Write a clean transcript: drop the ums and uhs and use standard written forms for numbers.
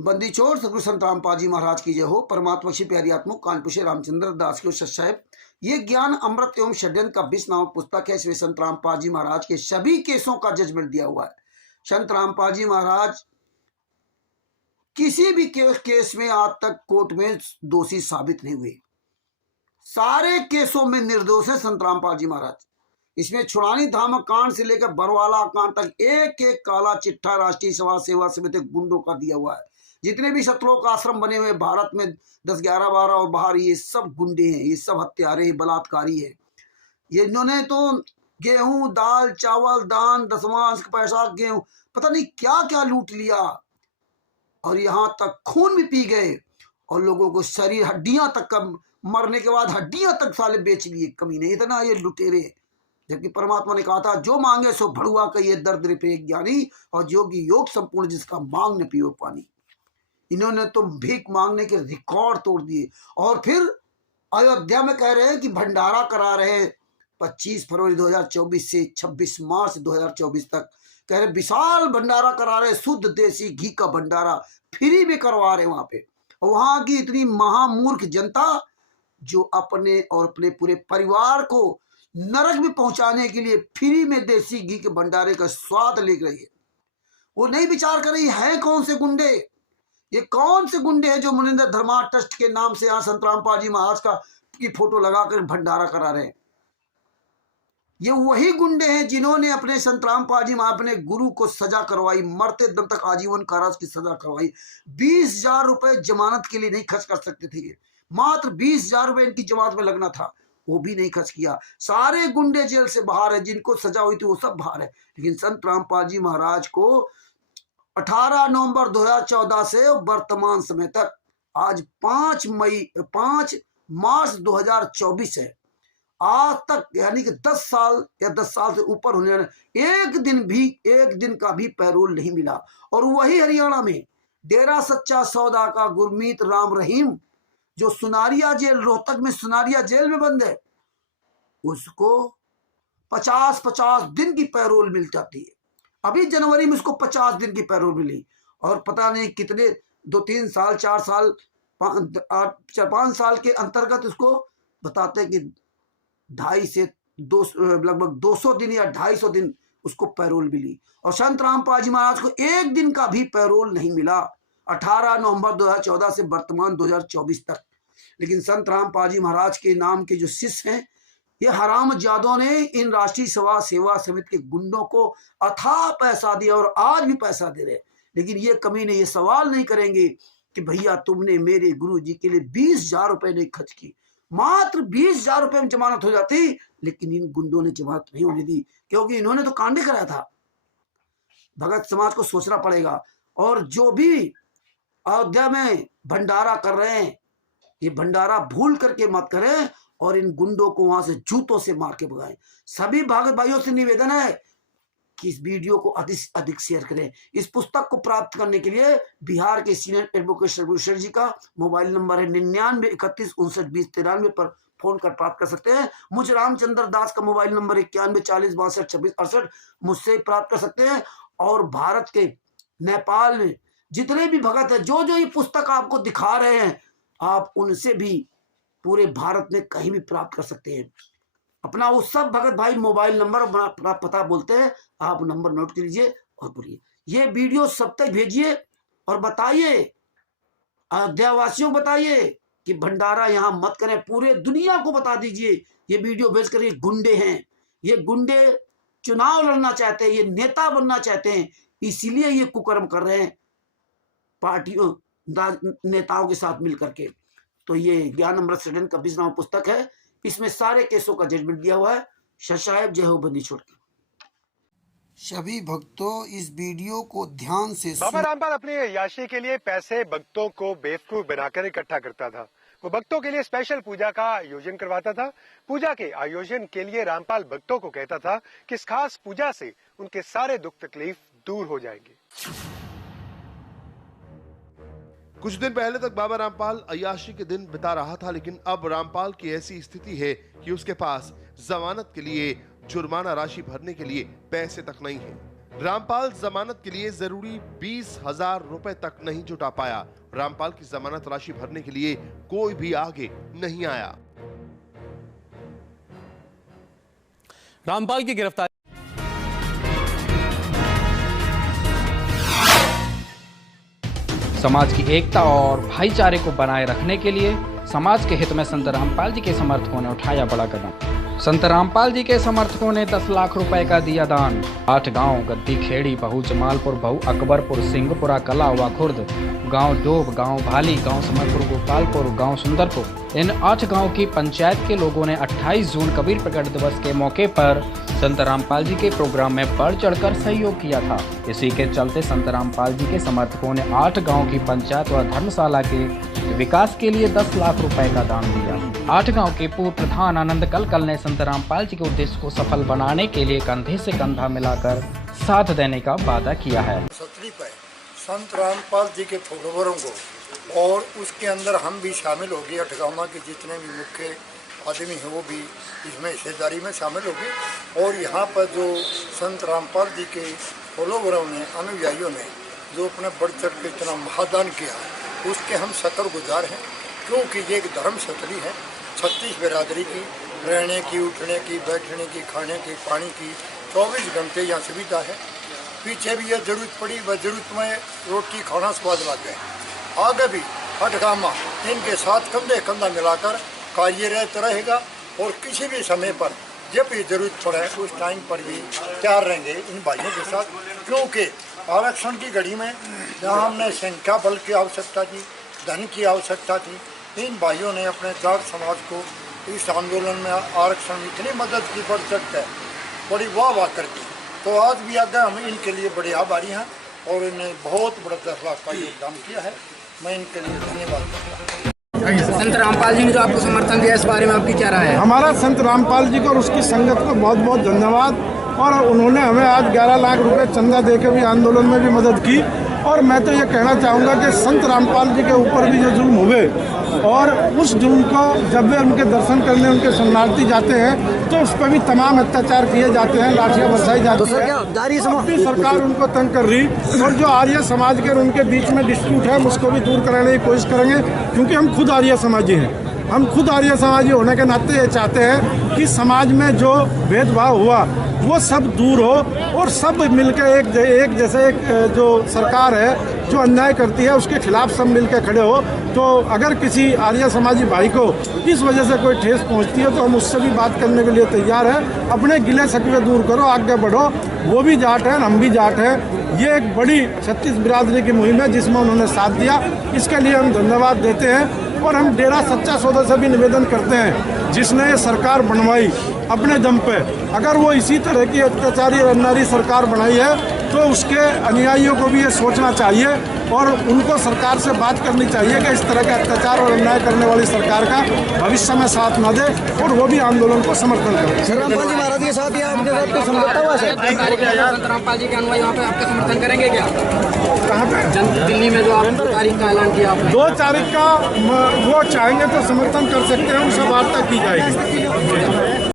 बंदी छोड़ सतगुरु संत रामपाल जी महाराज की जय हो। परमात्मा प्यारी आत्मा कानपुर से रामचंद्र दास के साहेब, ये ज्ञान अमृत एवं षड्यंत्र का 20 नामक पुस्तक है। इसमें संत रामपाल जी महाराज के सभी केसों का जजमेंट दिया हुआ है। संत रामपाल जी महाराज किसी भी केस में आज तक कोर्ट में दोषी साबित नहीं हुए। सारे केसों में निर्दोष है संत रामपाल जी महाराज। इसमें छुड़ानी धामक कांड से लेकर बरवाला कांड तक एक एक काला चिट्ठा राष्ट्रीय समाज सेवा समिति गुंडों का दिया हुआ है। जितने भी सतलोक आश्रम बने हुए भारत में 10, 11, 12 और बाहर, ये सब गुंडे हैं, ये सब हत्यारे बलात्कारी है। ये इन्होंने तो गेहूं, दाल, चावल, दान, दशमांश पैसा, गेहूं, पता नहीं क्या क्या लूट लिया, और यहां तक खून भी पी गए, और लोगों को शरीर हड्डियां तक का, मरने के बाद हड्डियां तक साले बेच लिए कमीने। इतना ये लुटेरे। जबकि परमात्मा ने कहा था, जो मांगे सो भड़ुआ कहिए दर्द रिपे ज्ञानी, और जोगी योग संपूर्ण जिसका मांग न पियो पानी। इन्होंने तो भीख मांगने के रिकॉर्ड तोड़ दिए। और फिर अयोध्या में कह रहे हैं कि भंडारा करा रहे हैं 25 फरवरी 2024 से 26 मार्च 2024 तक। कह रहे विशाल भंडारा करा रहे, शुद्ध देसी घी का भंडारा फ्री में करवा रहे वहां पे। और वहां की इतनी महामूर्ख जनता जो अपने और अपने पूरे परिवार को नरक में पहुंचाने के लिए फ्री में देसी घी के भंडारे का स्वाद ले रही है। वो नहीं विचार कर रही है कौन से गुंडे, ये कौन से गुंडे हैं जो मुनिंदर धर्मा ट्रस्ट के नाम से यहाँ संत रामपाल जी महाराज की फोटो लगाकर भंडारा करा रहे हैं। ये वही गुंडे हैं जिन्होंने अपने संत रामपाल जी महाराज, अपने गुरु को सजा करवाई, मरते दम तक आजीवन कारावास की सजा करवाई। 20,000 रुपए जमानत के लिए नहीं खर्च कर सकते थे ये, मात्र 20,000 रुपए इनकी जमानत में लगना था, वो भी नहीं खर्च किया। सारे गुंडे जेल से बाहर है, जिनको सजा हुई थी वो सब बाहर है। लेकिन संत रामपाल जी महाराज को 18 नवंबर 2014 से वर्तमान समय तक, आज 5 मार्च 2024 है, आज तक यानी कि 10 साल या 10 साल से ऊपर होने वाले एक दिन का भी पैरोल नहीं मिला। और वही हरियाणा में डेरा सच्चा सौदा का गुरमीत राम रहीम, जो सुनारिया जेल, रोहतक में सुनारिया जेल में बंद है, उसको 50-50 दिन की पैरोल मिल जाती है। अभी जनवरी में उसको 50 दिन की पैरोल मिली, और पता नहीं कितने 2-3 साल 4 साल 5 साल के अंतर्गत उसको बताते कि 250 से लगभग 200 दिन या 250 दिन उसको पैरोल मिली। और संत रामपाल जी महाराज को एक दिन का भी पैरोल नहीं मिला 18 नवंबर 2014 से वर्तमान 2024 तक। लेकिन संत रामपाल जी महाराज के नाम के जो शिष्य हैं, ये हरामजादों ने इन राष्ट्रीय सेवा समिति के गुंडों को अथाह पैसा दिया, और आज भी पैसा दे रहे। लेकिन ये कमीने ये सवाल नहीं करेंगे कि भैया तुमने मेरे गुरु जी के लिए 20,000 रुपए नहीं खर्च की। मात्र 20,000 रुपए में जमानत हो जाती, लेकिन इन गुंडों ने जमानत नहीं होने दी, क्योंकि इन्होंने तो कांड कराया था। भगत समाज को सोचना पड़ेगा। और जो भी अयोध्या में भंडारा कर रहे हैं, ये भंडारा भूल करके मत करें, और इन गुंडों को वहां से जूतों से मार के भगाएं। सभी भगत भाइयों से निवेदन है कि इस वीडियो को अधिक से अधिक शेयर करें। इस पुस्तक को प्राप्त करने के लिए बिहार के सीनियर एडवोकेट सर्वेश्वर जी का मोबाइल नंबर है 99 31 59 20 93 पर फोन कर प्राप्त कर सकते हैं। मुझे रामचंद्र दास का मोबाइल नंबर 91 40 62 26 68 मुझसे प्राप्त कर सकते हैं। और भारत के, नेपाल में जितने भी भगत है, जो जो ये पुस्तक आपको दिखा रहे हैं, आप उनसे भी पूरे भारत में कहीं भी प्राप्त कर सकते हैं। अपना वो सब भगत भाई मोबाइल नंबर अपना पता बोलते हैं, आप नंबर नोट कर लीजिए और बोलिए। ये वीडियो सब तक भेजिए और बताइए, अयोध्या वासियों बताइए कि भंडारा यहां मत करें। पूरे दुनिया को बता दीजिए, ये वीडियो भेज कर, ये गुंडे हैं, ये गुंडे चुनाव लड़ना चाहते हैं, ये नेता बनना चाहते हैं, इसीलिए ये कुकर्म कर रहे हैं पार्टियों नेताओं के साथ मिलकर के। तो ये ज्ञान अमृत षड्यंत्र का 20 नाम पुस्तक है, इसमें सारे केसों का जजमेंट दिया हुआ है। साहेब जय हो बंदी छोड़ के। सभी भक्तों इस वीडियो को ध्यान से बाबा रामपाल अपनी अय्याशी के लिए पैसे भक्तों को बेवकूफ बनाकर इकट्ठा करता था। वो भक्तों के लिए स्पेशल पूजा का आयोजन करवाता था। पूजा के आयोजन के लिए रामपाल भक्तों को कहता था कि इस खास पूजा से उनके सारे दुख तकलीफ दूर हो जाएंगे। कुछ दिन पहले तक बाबा रामपाल अय्याशी के दिन बिता रहा था, लेकिन अब रामपाल की ऐसी स्थिति है कि उसके पास जमानत के लिए जुर्माना राशि भरने के लिए पैसे तक नहीं है। रामपाल जमानत के लिए जरूरी 20,000 रुपए तक नहीं जुटा पाया। रामपाल की जमानत राशि भरने के लिए कोई भी आगे नहीं आया। रामपाल की गिरफ्तारी समाज की एकता और भाईचारे को बनाए रखने के लिए समाज के हित में संत रामपाल जी के समर्थकों ने उठाया बड़ा कदम। संत रामपाल जी के समर्थकों ने 10 लाख रुपए का दिया दान। 8 गांव गद्दी खेड़ी, बहु जमालपुर, बहु अकबरपुर, सिंहपुरा, कलावा, खुर्द, गांव डोब, गांव भाली, गांव समरपुर, गोपालपुर, गांव सुंदरपुर, इन 8 गांव की पंचायत के लोगों ने 28 जून कबीर प्रकट दिवस के मौके पर संत रामपाल जी के प्रोग्राम में बढ़ चढ़कर सहयोग किया था। इसी के चलते संत रामपाल जी के समर्थकों ने 8 गांव की पंचायत व धर्मशाला के विकास के लिए 10 लाख रुपए का दान दिया। 8 गांव के पूर्व प्रधान आनंद कलकल ने संत रामपाल जी के उद्देश्य को सफल बनाने के लिए कंधे से कंधा मिलाकर साथ देने का वादा किया है। सतरी पे संत रामपाल जी के फॉलोवरों को और उसके अंदर हम भी शामिल हो गए। 8 गाँव के जितने भी मुख्य आदमी हैं वो भी इसमें हिस्सेदारी में शामिल हो गए। और यहाँ पर जो संत रामपाल जी के फॉलोवरों ने, अनुयायियों ने जो अपने बढ़ चढ़ के इतना महादान किया, उसके हम शुक्रगुजार हैं। क्योंकि ये एक धर्म सतरी है, 36 बिरादरी की, रहने की, उठने की, बैठने की, खाने की, पानी की 24 घंटे यहाँ सुविधा है। पीछे भी यह जरूरत पड़ी, वह जरूरत में रोटी खाना स्वाद लग गए। आगे भी 8 गाँव इनके साथ कंधे कंधा मिलाकर कार्यरत रहेगा और किसी भी समय पर जब भी जरूरत पड़े उस टाइम पर भी तैयार रहेंगे इन भाइयों के साथ। क्योंकि आरक्षण की घड़ी में जहाँ हमने संख्या बल की आवश्यकता थी, धन की आवश्यकता थी, इन भाइयों ने अपने जाट समाज को इस आंदोलन में आरक्षण में इतनी मदद की, बढ़ सकता है, बड़ी वाह करती। तो आज भी आगे हम इनके लिए बड़े आभारी हैं और इन्हें बहुत बड़ा 10 लाख का योगदान किया है। मैं इनके लिए धन्यवाद करता हूँ। संत रामपाल जी ने जो आपको समर्थन दिया, इस बारे में आपकी क्या राय है? हमारा संत रामपाल जी को और उसकी संगत को बहुत बहुत धन्यवाद। और उन्होंने हमें आज 11 लाख रुपए चंदा देकर भी आंदोलन में भी मदद की। और मैं तो ये कहना चाहूँगा कि संत रामपाल जी के ऊपर भी जो जुल्म हुए और उस जुल्म को जब वे उनके दर्शन करने उनके शरणार्थी जाते हैं तो उस पर भी तमाम अत्याचार किए जाते हैं, लाठियाँ बरसाई जाती है। अपनी सरकार उनको तंग कर रही। और जो आर्य समाज के उनके बीच में डिस्प्यूट है उसको भी दूर कराने की कोशिश करेंगे। क्योंकि हम खुद आर्य समाजी हैं, हम खुद आर्य समाजी होने के नाते ये चाहते हैं कि समाज में जो भेदभाव हुआ वो सब दूर हो और सब मिलकर एक जैसे एक जो सरकार है जो अन्याय करती है उसके खिलाफ सब मिलकर खड़े हो। तो अगर किसी आर्य समाजी भाई को इस वजह से कोई ठेस पहुंचती है तो हम उससे भी बात करने के लिए तैयार हैं। अपने गिले शकवे दूर करो, आगे बढ़ो। वो भी जाट हैं, हम भी जाट हैं। ये एक बड़ी 36 बिरादरी की मुहिम है जिसमें उन्होंने साथ दिया, इसके लिए हम धन्यवाद देते हैं। और हम डेरा सच्चा सौदा से भी निवेदन करते हैं, जिसने ये सरकार बनवाई अपने दम पे, अगर वो इसी तरह की अत्याचारी और अन्यायी सरकार बनाई है तो उसके अनुयायियों को भी ये सोचना चाहिए और उनको सरकार से बात करनी चाहिए कि इस तरह के अत्याचार और अन्याय करने वाली सरकार का भविष्य में साथ न दे और वो भी आंदोलन को समर्थन करें। रामपाल जी महाराज के साथ या आपके साथ कोई समझौता हुआ है? संत रामपाल जी के अनुयायी वहाँ पे आपका समर्थन करेंगे क्या? कहाँ पे? दिल्ली में जो आप 2 तारीख का ऐलान किया आपने। 2 तारीख का वो चाहेंगे तो समर्थन कर सकते हैं, उनसे वार्ता की जाएगी।